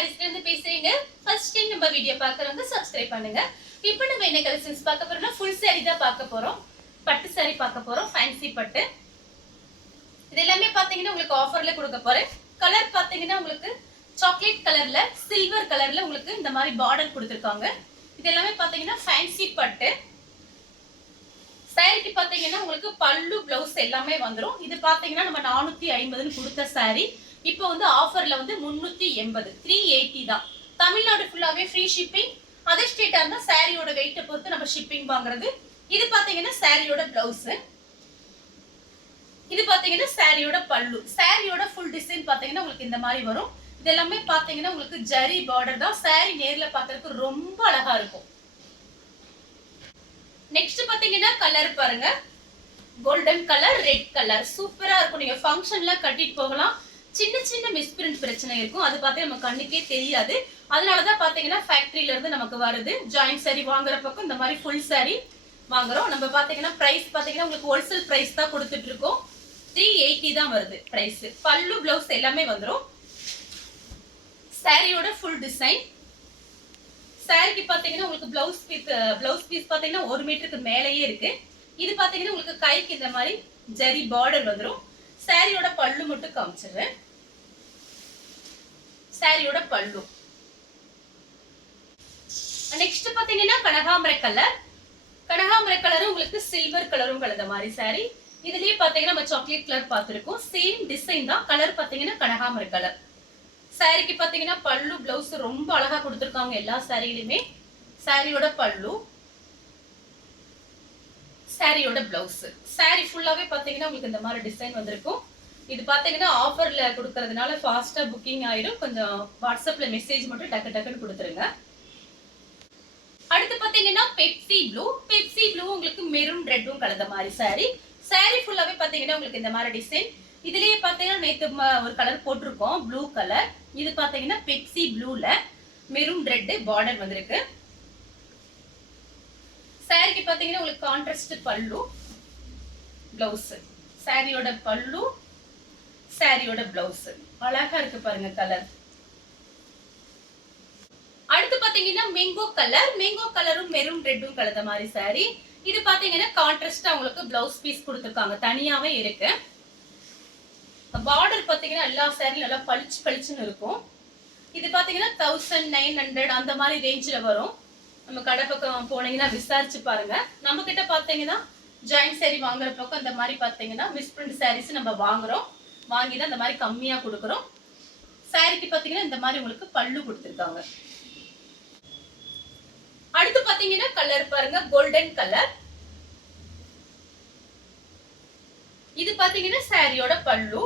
சாரீஸ்ல இருந்து பேசுறீங்க. First time நம்ம வீடியோ பார்க்கறவங்க சப்ஸ்கிரைப் பண்ணுங்க. இப்போ நம்ம என்ன கலெக்ஷன்ஸ் பார்க்க போறோம்னா ஃபுல் saree தான் பார்க்க போறோம். பட்டு saree பார்க்க போறோம். ஃபேன்சி பட்டு. இது எல்லாமே பாத்தீங்கன்னா உங்களுக்கு ஆஃபர்ல கொடுக்க போறேன். கலர் பாத்தீங்கன்னா உங்களுக்கு சாக்லேட் கலர்ல சில்வர் கலர்ல உங்களுக்கு இந்த மாதிரி பார்டர் கொடுத்திருக்காங்க. இது எல்லாமே பாத்தீங்கன்னா ஃபேன்சி பட்டு. சாரிக்கு பாத்தீங்கன்னா உங்களுக்கு பல்லு பிளவுஸ் எல்லாமே வந்துரும். இது பாத்தீங்கன்னா நம்ம 450 கொடுத்த சாரி இப்போ வந்து ஆஃபர்ல வந்து 380 380 தான். தமிழ்நாடு ஃபுல்லாவே ஃப்ரீ ஷிப்பிங். அதர் ஸ்டேட்டா இருந்தா சாரியோட வெயிட்ட பொறுத்து நம்ம ஷிப்பிங் வாங்குறது. இது பாத்தீங்கன்னா சாரியோட பிளவுஸ். இது பாத்தீங்கன்னா சாரியோட பல்லு. சாரியோட ஃபுல் டிசைன் பாத்தீங்கன்னா உங்களுக்கு இந்த மாதிரி வரும். இது எல்லாமே பாத்தீங்கன்னா உங்களுக்கு ஜரி பார்டர் தான். சாரி நேர்ல பார்க்கிறதுக்கு ரொம்ப அழகா இருக்கும். நெக்ஸ்ட் பாத்தீங்கன்னா கலர் பாருங்க. கோல்டன் கலர், ரெட் கலர் சூப்பரா இருக்கும். நீங்க ஃபங்க்ஷன்ல கட்டிட்டு போகலாம். சின்ன சின்ன மிஸ்பிரிண்ட் பிரச்சனை இருக்கும். அது பார்த்தா நம்ம கண்ணுக்கே தெரியாது. அதனாலதான் பாத்தீங்கன்னா ஃபேக்டரியில இருந்து நமக்கு வருது. ஜாயிண்ட் சாரி வாங்குற பக்கம் இந்த மாதிரி ஃபுல் சாரி வாங்குறோம். நம்ம பாத்தீங்கன்னா பிரைஸ் பாத்தீங்கன்னா உங்களுக்கு ஹோல்சேல் பிரைஸ் தான் கொடுத்துட்டு இருக்கோம். 380 தான் வருது பிரைஸ். பல்லு பிளவுஸ் எல்லாமே வந்துரும். சாரியோட ஃபுல் டிசைன். சாரிக்கு பாத்தீங்கன்னா உங்களுக்கு பிளவுஸ் பீஸ் பாத்தீங்கன்னா 1 மீட்டருக்கு மேலேயே இருக்கு. இது பாத்தீங்கன்னா உங்களுக்கு கைக்கு இந்த மாதிரி ஜரி பார்டர் வந்துரும். சாரியோட பல்லு மட்டும் காமிச்சிடுறேன். சாரியோட பல்லு. நெக்ஸ்ட் பாத்தீங்கன்னா கனகாம்பர கலர். கனகாம்பர கலரும் உங்களுக்கு சில்வர் கலரும் கலந்த மாதிரி சாரி. இதுலயே பாத்தீங்கன்னா நம்ம சாக்லேட் கலர் பார்த்திருக்கோம். சேம் டிசைன் தான். கலர் பாத்தீங்கன்னா கனகாம்பர கலர். சாரிக்கு பாத்தீங்கன்னா பல்லு பிளவுஸ் ரொம்ப அழகா கொடுத்திருக்காங்க எல்லா சாரியிலுமே. சாரியோட பல்லு, சாரியோட பிளவுஸ். சாரி ஃபுல்லாவே பாத்தீங்கன்னா உங்களுக்கு இந்த மாதிரி டிசைன் வந்திருக்கும். இது பாத்தீங்கன்னா ஆஃபர்ல கொடுக்கறதுனால ஃபாஸ்டா புக்கிங் ஆயிடும். கொஞ்சம் வாட்ஸ்அப்ல மெசேஜ் மட்டும் டக்கு டக்குன்னு கொடுத்துருங்க. அடுத்து பாத்தீங்கன்னா பெப்சி ப்ளூ. பெப்சி ப்ளூ உங்களுக்கு மெரூன் ரெட்டும் கலந்த மாதிரி சாரி. சாரி ஃபுல்லாவே பாத்தீங்கன்னா உங்களுக்கு இந்த மாதிரி டிசைன். இதுலயே பாத்தீங்கன்னா நேத்து ஒரு கலர் போட்டிருக்கோம், ப்ளூ கலர். இது பாத்தீங்கன்னா பெப்சி ப்ளூல மெரூன் ரெட் பார்டர் வந்திருக்கு. சாரிக்கு பாத்தீங்கன்னா உங்களுக்கு கான்ட்ராஸ்ட் பல்லு, பிளவுஸ். சாரியோட பல்லு, சாரியோட பிளவுஸ் அழகா இருக்கு பாருங்க கலர். அடுத்து பாத்தீங்கன்னா மேங்கோ கலர். மேங்கோ கலரும் மெரூன் ரெட்டும் கலந்த மாதிரி சாரி. இது பாத்தீங்கன்னா கான்ட்ராஸ்டா உங்களுக்கு பிளவுஸ் பீஸ் கொடுத்திருக்காங்க, தனியாவே இருக்கு. பார்டர் பாத்தீங்கன்னா எல்லா சாரியும் நல்லா பளிச்சு பளிச்சுன்னு இருக்கும். இது பாத்தீங்கன்னா 1900 அந்த மாதிரி ரேஞ்சில வரும். நம்ம கடை பக்கம் போனீங்கன்னா விசாரிச்சு பாருங்க. நம்ம கிட்ட பாத்தீங்கன்னா ஜாயிண்ட் சாரி வாங்குற பக்கம் இந்த மாதிரி பாத்தீங்கன்னா மிஸ்பிரிண்ட் சாரீஸ் நம்ம வாங்குறோம். வாங்கிதான் இந்த மாதிரி கம்மியா கொடுக்குறோம். சாரிக்கு பாத்தீங்கன்னா இந்த மாதிரி உங்களுக்கு பல்லு கொடுத்திருக்காங்க. அடுத்து பாத்தீங்கன்னா கலர் பாருங்க, கோல்டன் கலர். இது பாத்தீங்கன்னா சாரியோட பல்லு.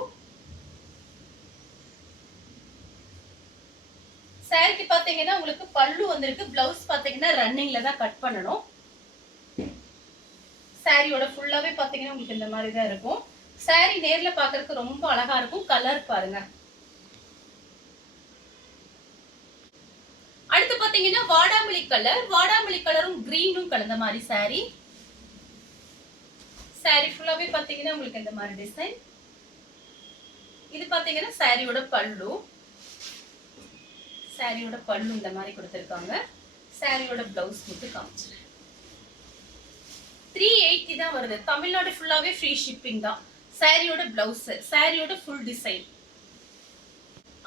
சாரிக்கு பாத்தீங்கன்னா உங்களுக்கு பல்லு வந்திருக்கு. பிளவுஸ் பாத்தீங்கன்னா ரன்னிங்ல தான் கட் பண்ணணும். சாரியோட ஃபுல்லாவே பாத்தீங்கன்னா உங்களுக்கு இந்த மாதிரி தான் இருக்கும். சாரி நேர்ல பாக்குறதுக்கு ரொம்ப அழகா இருக்கும். கலர் பாருங்க. அடுத்து பாத்தீங்கன்னா வாடாமல்லி கலர். வாடாமல்லி கலரும் கிரீனும் கலந்த மாதிரி சாரி. சாரி ஃபுல்லாவே பாத்தீங்கன்னா உங்களுக்கு இந்த மாதிரி டிசைன். இது பாத்தீங்கன்னா சாரியோட பல்லு. சாரியோட பல்லு இந்த மாதிரி கொடுத்திருக்காங்க. சாரியோட பிளவுஸ் மட்டும் காமிச்சிடுறேன். 380 தான் வருது. தமிழ்நாடு ஃபுல்லாவே ஃப்ரீ ஷிப்பிங் தான். சாரியோட பிளவுஸ், சாரியோட ஃபுல் டிசைன்.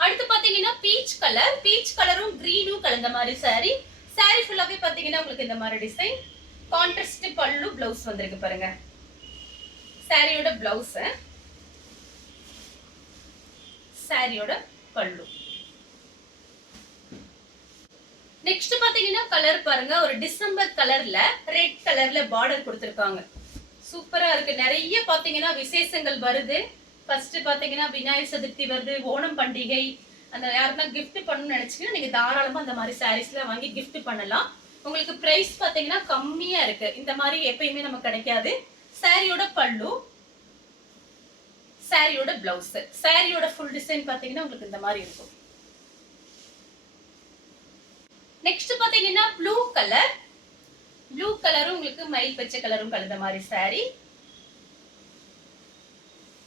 அடுத்து பாத்தீங்கன்னா பீச் கலர். பீச் கலரும் கிரீனும் கலந்த மாதிரி சாரி. சாரி ஃபுல்லாவே பாத்தீங்கன்னா உங்களுக்கு இந்த மாதிரி டிசைன். கான்ட்ராஸ்ட் பல்லு, பிளவுஸ் வந்திருக்கு பாருங்க. சாரியோட பிளவுஸ், சாரியோட பல்லு. நெக்ஸ்ட் பாத்தீங்கன்னா கலர் பாருங்க, ஒரு டிசம்பர் கலர்ல ரெட் கலர்ல பார்டர் கொடுத்திருக்காங்க. சூப்பரா இருக்கு. நிறைய பாத்தீங்கன்னா விசேஷங்கள் வருது. ஃபர்ஸ்ட் பாத்தீங்கன்னா விநாயகர் சதுர்த்தி வருது, ஓணம் பண்டிகை. அந்த யாருன்னா கிஃப்ட் பண்ணணும்னு நினைச்சீங்கன்னா நீங்க தாராளமா அந்த மாதிரி சாரீஸ்ல வாங்கி கிஃப்ட் பண்ணலாம். உங்களுக்கு பிரைஸ் பாத்தீங்கன்னா கம்மியா இருக்கு. இந்த மாதிரி எப்பயுமே நமக்கு கிடைக்காது. சாரியோட பல்லு, சாரியோட பிளவுஸ். சாரியோட ஃபுல் டிசைன் பாத்தீங்கன்னா உங்களுக்கு இந்த மாதிரி இருக்கும். நெக்ஸ்ட் பாத்தீங்கன்னா ப்ளூ கலர். ப்ளூ கலரும் உங்களுக்கு மயில் பச்சை கலரும் கலந்த மாதிரி சாரி.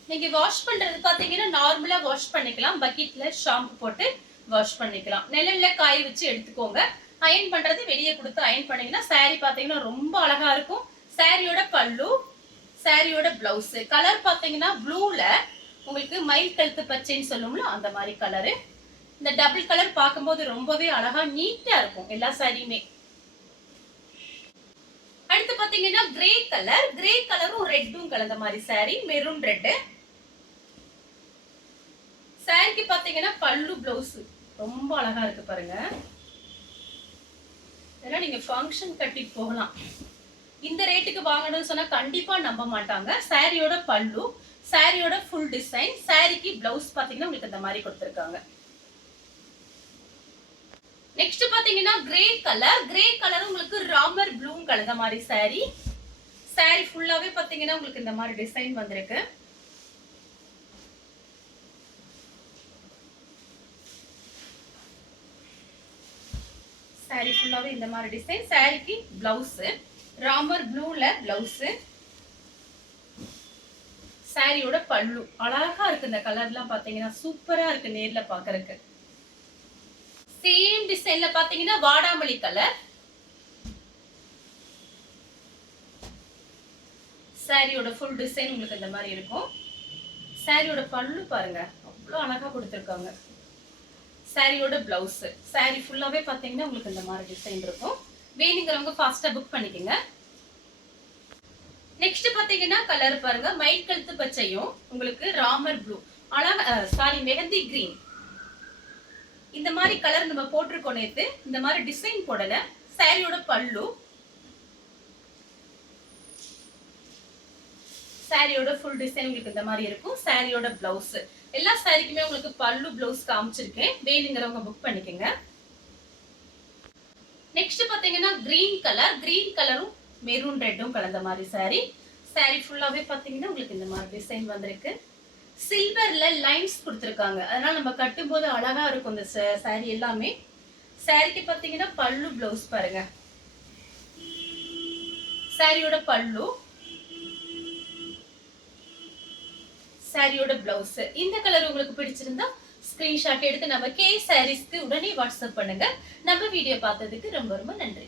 நீங்க வாஷ் பண்றது பாத்தீங்கன்னா நார்மலா வாஷ் பண்ணிக்கலாம். பக்கெட்ல ஷாம்பு போட்டு வாஷ் பண்ணிக்கலாம். நிழல்ல காய வச்சு எடுத்துக்கோங்க. அயன் பண்றது வெளியே கொடுத்து அயன் பண்ணீங்கன்னா saree பாத்தீங்கன்னா ரொம்ப அழகா இருக்கும். சாரியோட பல்லு, சாரியோட பிளவுஸ் கலர் பாத்தீங்கன்னா ப்ளூல உங்களுக்கு மயில் கழுத்து பச்சைன்னு சொல்லுவோம்ல அந்த மாதிரி கலரு. இந்த டபுள் கலர் பார்க்கும்போது ரொம்பவே அழகா நீட்டா இருக்கும் எல்லா சாரியுமே. அடுத்து பாத்தீங்கன்னா கிரே கலர், கிரே கலரும் ரெட்டும் கலந்த மாதிரி சாரி, மெரூன் ரெட். சாரிக்கு பாத்தீங்கன்னா பல்லு பிளவுஸ் ரொம்ப அழகா இருக்கு பாருங்க. இதெல்லாம் நீங்க ஃபங்க்ஷன் கட்டிட்டு போகலாம். இந்த ரேட்டுக்கு வாங்கணும்னு சொன்னா கண்டிப்பா நம்ப மாட்டாங்க. சாரியோட பல்லு, சாரியோட ஃபுல் டிசைன், சாரிக்கு பிளவுஸ் பாத்தீங்கன்னா உங்களுக்கு இந்த மாதிரி கொடுத்திருக்காங்க. நெக்ஸ்ட் பாத்தீங்கன்னா கிரே கலர், கிரே கலர் உங்களுக்கு ராமர் ப்ளூ கலந்த மாதிரி சாரி. சாரி ஃபுல்லாவே பாத்தீங்கன்னா உங்களுக்கு இந்த மாதிரி டிசைன் வந்திருக்கு. சாரி ஃபுல்லாவே இந்த மாதிரி டிசைன். சாரிக்கு பிளவுஸ் ராமர் ப்ளூல பிளவுஸ், சாரியோட பல்லு அழகா இருக்கு. இந்த கலர்லாம் பாத்தீங்கன்னா சூப்பரா இருக்கு நேர்ல பாக்குறதுக்கு. சேம் டிசைன்ல பாத்தீங்கன்னா வாடாமல்லி கலர். சாரியோட ஃபுல் டிசைன் உங்களுக்கு இந்த மாதிரி இருக்கும். சாரியோட பல்லு பாருங்க அவ்வளவு அழகா கொடுத்திருக்காங்க. சாரியோட பிளவுஸ், சாரி ஃபுல்லாவே பாத்தீங்கன்னா உங்களுக்கு இந்த மாதிரி டிசைன் இருக்கும். வேணுங்கிறவங்க ஃபாஸ்டா புக் பண்ணிக்கங்க. நெக்ஸ்ட் பாத்தீங்கன்னா கலர் பாருங்க, மயில் கழுத்து பச்சையும் உங்களுக்கு ராமர் ப்ளூ அழகா மெஹந்தி கிரீன். இந்த மாதிரி கலர் நம்ம போட்டிருக்கோம் நேத்து. இந்த மாதிரி டிசைன் போடல. சாரியோட பல்லு, சாரியோட ஃபுல் டிசைன் உங்களுக்கு இந்த மாதிரி இருக்கும். சாரியோட பிளவுஸ் எல்லா சாரிக்குமே உங்களுக்கு பல்லு பிளவுஸ் காமிச்சிருக்கேன். வேணுங்கிறவங்க புக் பண்ணிக்கங்க. நெக்ஸ்ட் பாத்தீங்கன்னா கிரீன் கலர், கிரீன் கலரும் மெரூன் ரெட்டும் கலந்த மாதிரி சாரி. சாரி ஃபுல்லாவே பாத்தீங்கன்னா உங்களுக்கு இந்த மாதிரி டிசைன் வந்திருக்கு. சில்வர்ல லைன்ஸ் கொடுத்திருக்காங்க. அதனால நம்ம கட்டும்போது அழகா இருக்கும் இந்த சாரி எல்லாமே. சாரிக்கு பாத்தீங்கன்னா பல்லு பிளவுஸ் பாருங்க. சாரியோட பல்லு, சாரியோட பிளவுஸ். இந்த கலர் உங்களுக்கு பிடிச்சிருந்தா ஸ்கிரீன்ஷாட் எடுத்து நம்ம கே சாரீஸ்க்கு உடனே வாட்ஸ்அப் பண்ணுங்க. நம்ம வீடியோ பார்த்ததுக்கு ரொம்ப ரொம்ப நன்றி.